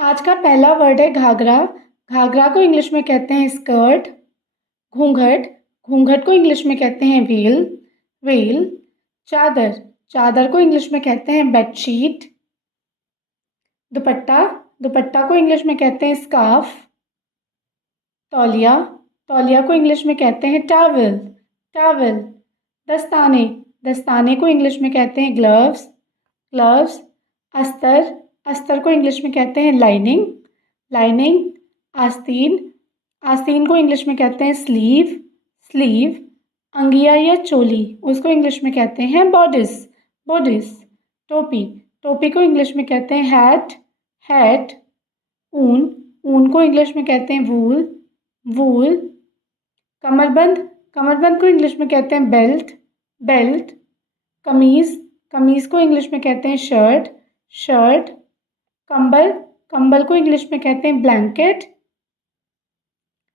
आज का पहला वर्ड है घाघरा। घाघरा को इंग्लिश में कहते हैं स्कर्ट। घूंघट, घूंघट को इंग्लिश में कहते हैं वेल। वेल। चादर, चादर को इंग्लिश में कहते हैं बेडशीट। दुपट्टा, दुपट्टा को इंग्लिश में कहते हैं स्कार्फ। तौलिया, तौलिया को इंग्लिश में कहते हैं टॉवल। टॉवल। दस्ताने, दस्ताने को इंग्लिश में कहते हैं ग्लव्स। ग्लव्स। अस्तर, अस्तर को इंग्लिश में कहते हैं लाइनिंग। लाइनिंग। आस्तीन, आस्तीन को इंग्लिश में कहते हैं स्लीव। स्लीव। अंगिया या चोली, उसको इंग्लिश में कहते हैं बॉडिस। बॉडिस। टोपी, टोपी को इंग्लिश में कहते हैं हैट। हैट। ऊन, ऊन को इंग्लिश में कहते हैं वूल। वूल। कमरबंद, कमरबंद को इंग्लिश में कहते हैं बेल्ट। बेल्ट। कमीज़, कमीज़ को इंग्लिश में कहते हैं शर्ट। शर्ट। कंबल, कंबल को इंग्लिश में कहते हैं ब्लैंकेट।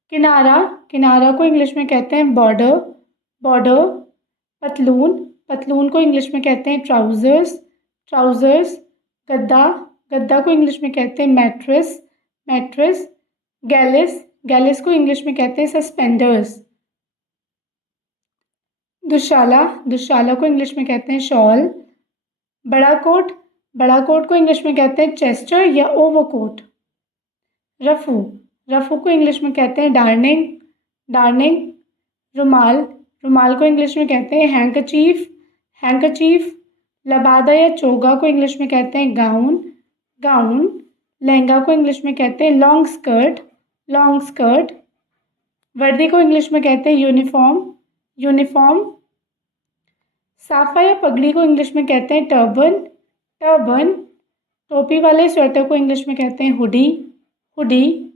किनारा, किनारा को इंग्लिश में कहते हैं बॉर्डर। बॉर्डर। पतलून, पतलून को इंग्लिश में कहते हैं ट्राउज़र्स। ट्राउज़र्स। गद्दा, गद्दा को इंग्लिश में कहते हैं मैट्रेस। मैट्रेस। गैलिस, गैलिस को इंग्लिश में कहते हैं सस्पेंडर्स। दुशाला, दुशाला को इंग्लिश में कहते हैं शॉल। बड़ा कोट, बड़ा कोट को इंग्लिश में कहते हैं चेस्टर या ओवरकोट। रफ़ू, रफ़ू को इंग्लिश में कहते हैं डार्निंग। डार्निंग। रुमाल, रुमाल को इंग्लिश में कहते हैं हैंकचीफ। हैंकचीफ। लबादा या चोगा को इंग्लिश में कहते हैं गाउन। गाउन। लहंगा को इंग्लिश में कहते हैं लॉन्ग स्कर्ट। Long skirt. वर्दी को इंग्लिश में कहते हैं यूनिफॉर्म। यूनिफॉर्म। साफा या पगड़ी को इंग्लिश में कहते हैं टर्बन। टर्बन। टोपी वाले स्वेटर को इंग्लिश में कहते हैं हुडी। हुडी।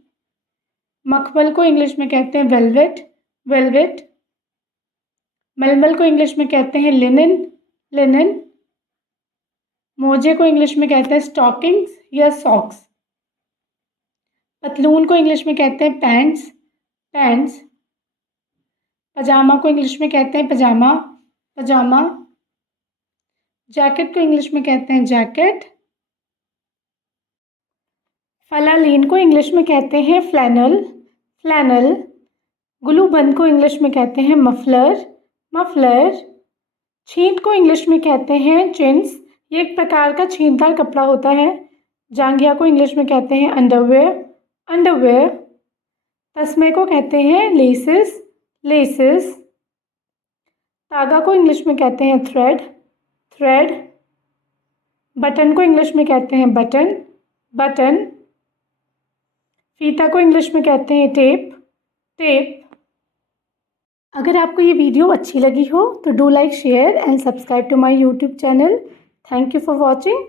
मखमल को इंग्लिश में कहते हैं वेलवेट। वेलवेट। मलमल को इंग्लिश में कहते हैं लिनन। लिनन। मोजे को इंग्लिश में कहते हैं स्टॉकिंग्स या सॉक्स। पतलून को इंग्लिश में कहते हैं पैंट्स। पैंट्स। पजामा को इंग्लिश में कहते हैं पजामा। पजामा। जैकेट को इंग्लिश में कहते हैं जैकेट। फलालीन को इंग्लिश में कहते हैं फ्लैनल। फ्लैनल। ग्लू बंद को इंग्लिश में कहते हैं मफलर। मफलर। छींट को इंग्लिश में कहते हैं चिंस, ये एक प्रकार का छींटदार कपड़ा होता है। जांघिया को इंग्लिश में कहते हैं अंडरवेयर। अंडरवेयर। तस्मे को कहते हैं लेसेस। लेसेस। तागा को इंग्लिश में कहते हैं थ्रेड। थ्रेड। बटन को इंग्लिश में कहते हैं बटन। बटन। फीता को इंग्लिश में कहते हैं टेप। टेप। अगर आपको ये वीडियो अच्छी लगी हो तो do like, share and subscribe to my YouTube channel. Thank you for watching.